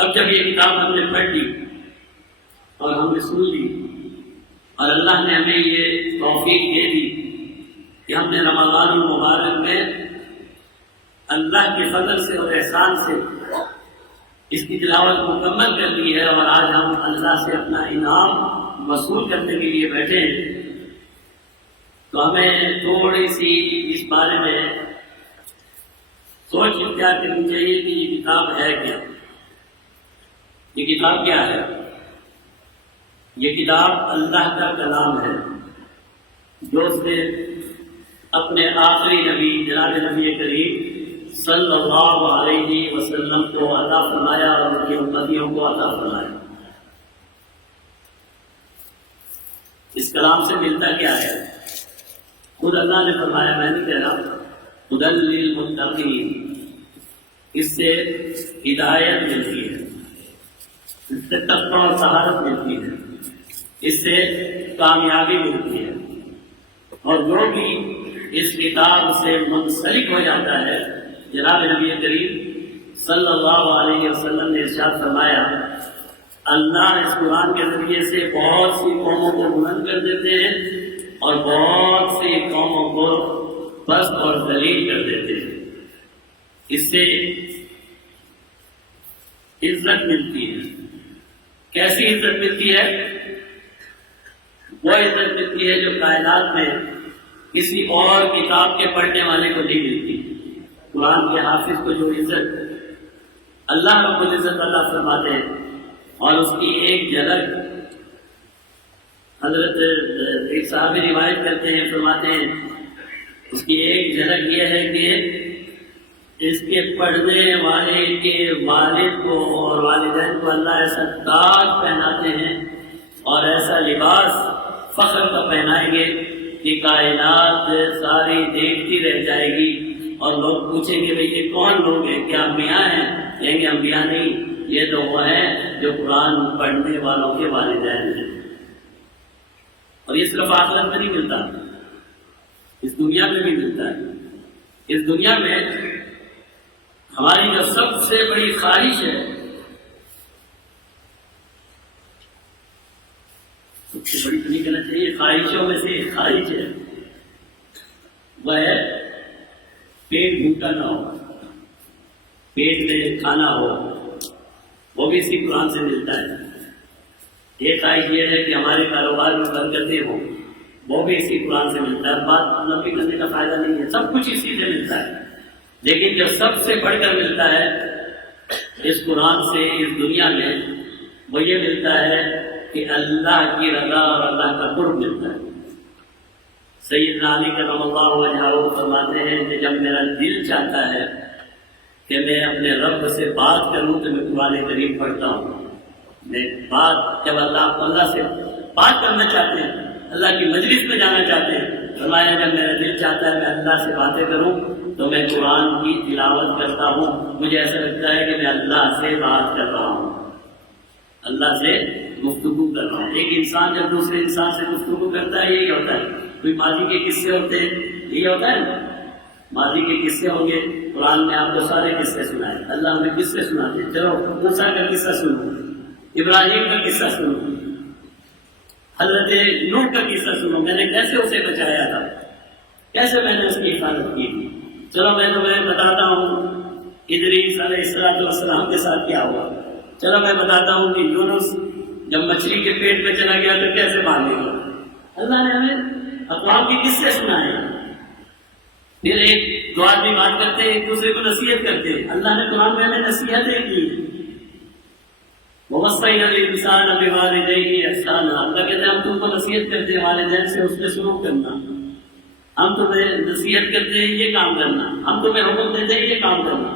اب جب یہ کتاب ہم نے پڑھ لی اور ہم نے سن لی اور اللہ نے ہمیں یہ توفیق دے دی کہ ہم نے رمضان المبارک میں اللہ کے فضل سے اور احسان سے اس کی تلاوت مکمل کر لی ہے، اور آج ہم اللہ سے اپنا انعام وصول کرنے کے لیے بیٹھے ہیں، تو ہمیں تھوڑی سی اس بارے میں سوچ اختیار کرنی چاہیے کہ یہ کتاب ہے کیا، یہ کتاب کیا ہے؟ یہ کتاب اللہ کا کلام ہے جو اس نے اپنے آخری نبی جناب نبی کریم صلی اللہ علیہ وسلم کو عطا فرمایا اور ان کی امتیوں کو عطا فرمایا۔ اس کلام سے ملتا کیا ہے؟ خود اللہ نے فرمایا، میں نہیں کہہ رہا، ہدی للمتقین، اس سے ہدایت ملتی ہے، اس سے تقویٰ اور طہارت ملتی ہے، اس سے کامیابی ملتی ہے، اور جو بھی اس کتاب سے منسلک ہو جاتا ہے، جناب نبی کریم صلی اللہ علیہ وسلم نے ارشاد فرمایا، اللہ اس قرآن کے ذریعے سے بہت سی قوموں کو بلند کر دیتے ہیں اور بہت سی قوموں کو پست اور ذلیل کر دیتے ہیں۔ اس سے عزت ملتی ہے۔ کیسی عزت ملتی ہے؟ وہ عزت ملتی ہے جو کائنات میں کسی اور کتاب کے پڑھنے والے کو نہیں ملتی۔ قرآن کے حافظ کو جو عزت اللہ رب العزت اللہ فرماتے ہیں، اور اس کی ایک جھلک حضرت ایک صحابی روایت کرتے ہیں، فرماتے ہیں اس کی ایک جھلک یہ ہے کہ اس کے پڑھنے والے کے والد کو اور والدین کو اللہ ایسا تاج پہناتے ہیں اور ایسا لباس فخر کا پہنائیں گے کہ کائنات ساری دیکھتی رہ جائے گی، اور لوگ پوچھیں گے بھئی یہ کون لوگ ہیں؟ کیا انبیاء ہیں؟ کہیں گے انبیاء نہیں، یہ تو وہ ہیں جو قرآن پڑھنے والوں کے والدین ہیں۔ اور یہ صرف آخرت میں نہیں ملتا، اس دنیا میں بھی ملتا ہے۔ اس دنیا میں ہماری جو سب سے بڑی خواہش ہے، سب سے بڑی تو نہیں کہنا چاہیے، خواہشوں میں سے ایک خواہش ہے، وہ ہے پیٹ بھوکا نہ ہو، پیٹ میں کھانا ہو، وہ بھی اسی قرآن سے ملتا ہے۔ ایک خواہش یہ ہے کہ ہمارے کاروبار میں برکتیں ہوں، وہ بھی اسی قرآن سے ملتا ہے۔ بات لمبی کرنے کا فائدہ نہیں ہے، سب کچھ اسی سے ملتا ہے، لیکن جو سب سے بڑھ کر ملتا ہے اس قرآن سے اس دنیا میں، وہ یہ ملتا ہے کہ اللہ کی رضا اور اللہ کا قرب ملتا ہے۔ سیدنا علی کرم اللہ وجہہ فرماتے ہیں کہ جب میرا دل چاہتا ہے کہ میں اپنے رب سے بات کروں تو میں قرآن کریم پڑھتا ہوں۔ میں بات جب اللہ سے بات کرنا چاہتے ہیں، اللہ کی مجلس میں جانا چاہتے ہیں، فرمایا جب میرا دل چاہتا ہے میں اللہ سے باتیں کروں تو میں قرآن کی تلاوت کرتا ہوں، مجھے ایسا لگتا ہے کہ میں اللہ سے بات کر رہا ہوں، اللہ سے گفتگو کر رہا ہوں۔ ایک انسان جب دوسرے انسان سے گفتگو کرتا ہے یہی ہوتا ہے۔ کوئی ماضی کے قصے ہوتے ہیں، یہی ہوتا ہے نا، ماضی کے قصے ہوں گے، قرآن میں آپ کو سارے قصے سنائے، اللہ ہمیں قصے سناتے ہیں۔ چلو موسیٰ کا قصہ سنو، ابراہیم کا قصہ سنو، حضرت نوح کا قصہ سنو، میں نے کیسے اسے بچایا تھا، کیسے میں نے اس کی حفاظت کی تھی۔ چلو میں تمہیں بتاتا ہوں ادریس علیہ السلام کے ساتھ کیا ہوا۔ چلو میں بتاتا ہوں کہ یونس جب مچھلی کے پیٹ میں چلا گیا تو کیسے باہر نکلا۔ اللہ نے ہمیں اقوام کے قصے سنائے۔ پھر ایک دو آدمی بات کرتے ہیں، ایک دوسرے کو نصیحت کرتے ہیں، اللہ نے قرآن میں ہمیں نصیحتیں کی۔ وَوَصَّيْنَا الْإِنسَانَ بِوَالِدَيْهِ إِحْسَانًا، اللہ کہتے ہیں ہم تم کو نصیحت کرتے ہیں والدین سے اس پہ سلوک کرنا، ہم تمہیں نصیحت کرتے ہیں یہ کام کرنا، ہم تمہیں حکم دیتے ہیں یہ کام کرنا۔